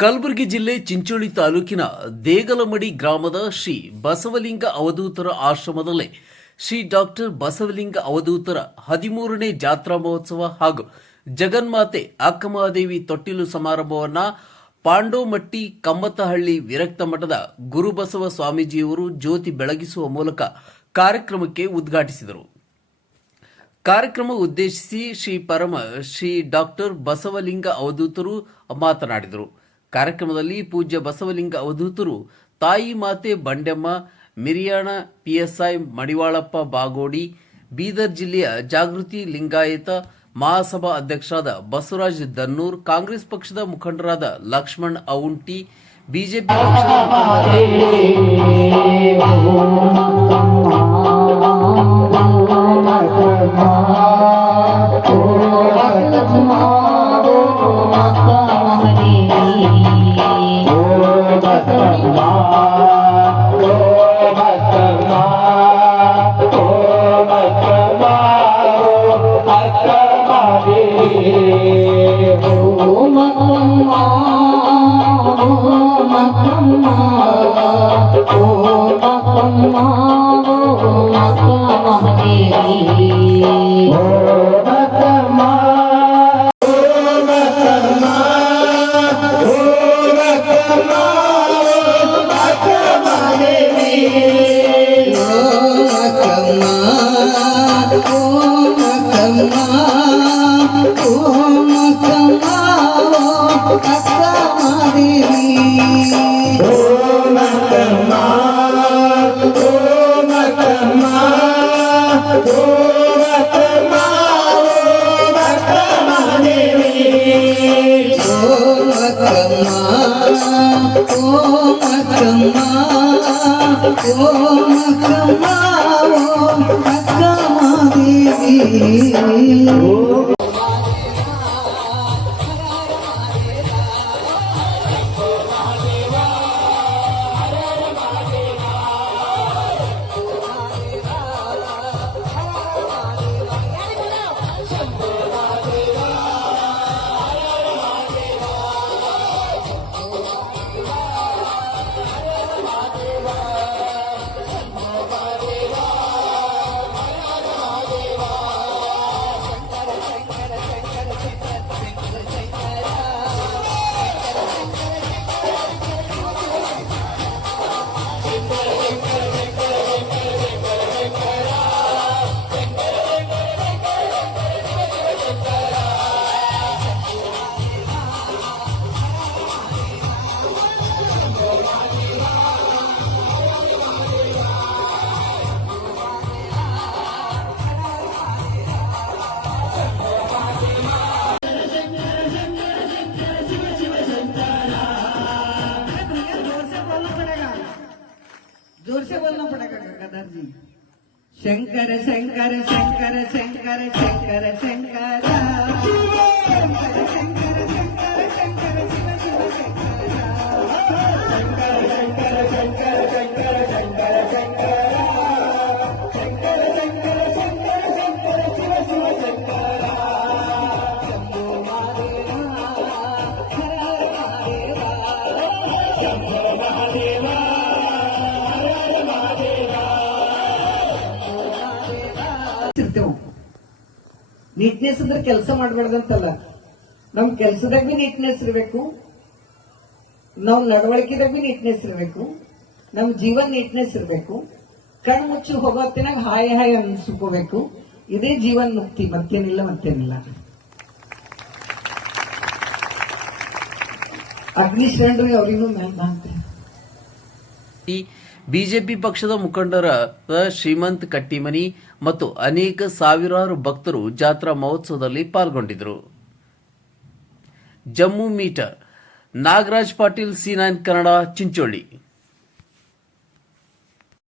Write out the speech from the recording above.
ಕಲಬುರಗಿ ಜಿಲ್ಲೆ ಚಿಂಚೋಳಿ ತಾಲೂಕಿನ ದೇಗಲಮಡಿ ಗ್ರಾಮದ ಶ್ರೀ ಬಸವಲಿಂಗ ಅವಧೂತರ ಆಶ್ರಮದಲ್ಲಿ ಶ್ರೀ ಡಾಕ್ಟರ್ ಬಸವಲಿಂಗ ಅವಧೂತರ 13ನೇ ಜಾತ್ರಾ ಮಹೋತ್ಸವ ಹಾಗೂ ಜಗನ್ಮಾತೆ ಅಕ್ಕಮಹಾದೇವಿ ತೊಟ್ಟಿಲು ಸಮಾರಂಭವನ್ನು ಪಾಂಡೋಮಟ್ಟಿ ಕಮ್ಮತ್ತಹಳ್ಳಿ ವಿರಕ್ತ ಮಠದ ಗುರುಬಸವ ಸ್ವಾಮೀಜಿಯವರು ಜ್ಯೋತಿ ಬೆಳಗಿಸುವ ಮೂಲಕ ಕಾರ್ಯಕ್ರಮಕ್ಕೆ ಉದ್ಘಾಟಿಸಿದರು. ಕಾರ್ಯಕ್ರಮ ಉದ್ದೇಶಿಸಿ ಶ್ರೀ ಡಾಕ್ಟರ್ ಬಸವಲಿಂಗ ಅವಧೂತರು ಮಾತನಾಡಿದರು. ಕಾರ್ಯಕ್ರಮದಲ್ಲಿ ಪೂಜ್ಯ ಬಸವಲಿಂಗ ಅವಧೂತರು, ತಾಯಿ ಮಾತೆ ಬಂಡೆಮ್ಮ, ಮಿರಿಯಾಣ ಪಿಎಸ್ಐ ಮಡಿವಾಳಪ್ಪ ಬಾಗೋಡಿ, ಬೀದರ್ ಜಿಲ್ಲೆಯ ಜಾಗೃತಿ ಲಿಂಗಾಯತ ಮಹಾಸಭಾ ಅಧ್ಯಕ್ಷರಾದ ಬಸವರಾಜ್ ದನ್ನೂರ್, ಕಾಂಗ್ರೆಸ್ ಪಕ್ಷದ ಮುಖಂಡರಾದ ಲಕ್ಷ್ಮಣ್ ಅವುಂಟಿ, ಬಿಜೆಪಿ ಪಕ್ಷದ जोर से बोलना पड़ेगा गदार जी। शंकर शंकर शंकर शंकर शंकर शंकर शंकर शंकर शंकर शंकर शिव शिव शंकर शंकर शंकर शंकर शंकर शंकर शंकर शंकर शंकर शंकर शंकर शिव शिव शंकर शंभो महादेवा हर महादेवा शंभो महादेवा ನೀಟ್ನೆಸ್ ಅಂದ್ರೆ ಕೆಲಸ ಮಾಡಬಾರ್ದಂತಲ್ಲ, ನಮ್ ಕೆಲಸದಾಗ ಬಿ ನೀಟ್ನೆಸ್ ಇರಬೇಕು, ನಮ್ ನಡವಳಿಕೆದಾಗ ಬಿ ನೀಟ್ನೆಸ್ ಇರಬೇಕು, ನಮ್ ಜೀವನ್ ನೀಟ್ನೆಸ್ ಇರಬೇಕು. ಕಣ್ ಮುಚ್ಚಿ ಹೋಗೋತ್ತಿನಾಗ ಹಾಯ್ ಹಾಯ್ ಅನ್ಸ್ಕೋಬೇಕು. ಇದೇ ಜೀವನ್ ಮುಕ್ತಿ, ಮತ್ತೇನಿಲ್ಲ. ಅಗ್ನಿಶ್ರೇಣಿ ಅವರಿಗೂ ಮೇಲ್ಬಾಂತೆ. ಬಿಜೆಪಿ ಪಕ್ಷದ ಮುಖಂಡರಾದ ಶ್ರೀಮಂತ್ ಕಟ್ಟಿಮನಿ ಮತ್ತು ಅನೇಕ ಸಾವಿರಾರು ಭಕ್ತರು ಜಾತ್ರಾ ಮಹೋತ್ಸವದಲ್ಲಿ ಪಾಲ್ಗೊಂಡಿದ್ದರು. ಜಮ್ಮು ಮೀಟರ್ ನಾಗರಾಜ್ ಪಾಟೀಲ್, C9 ಕನ್ನಡ, ಚಿಂಚೋಳಿ.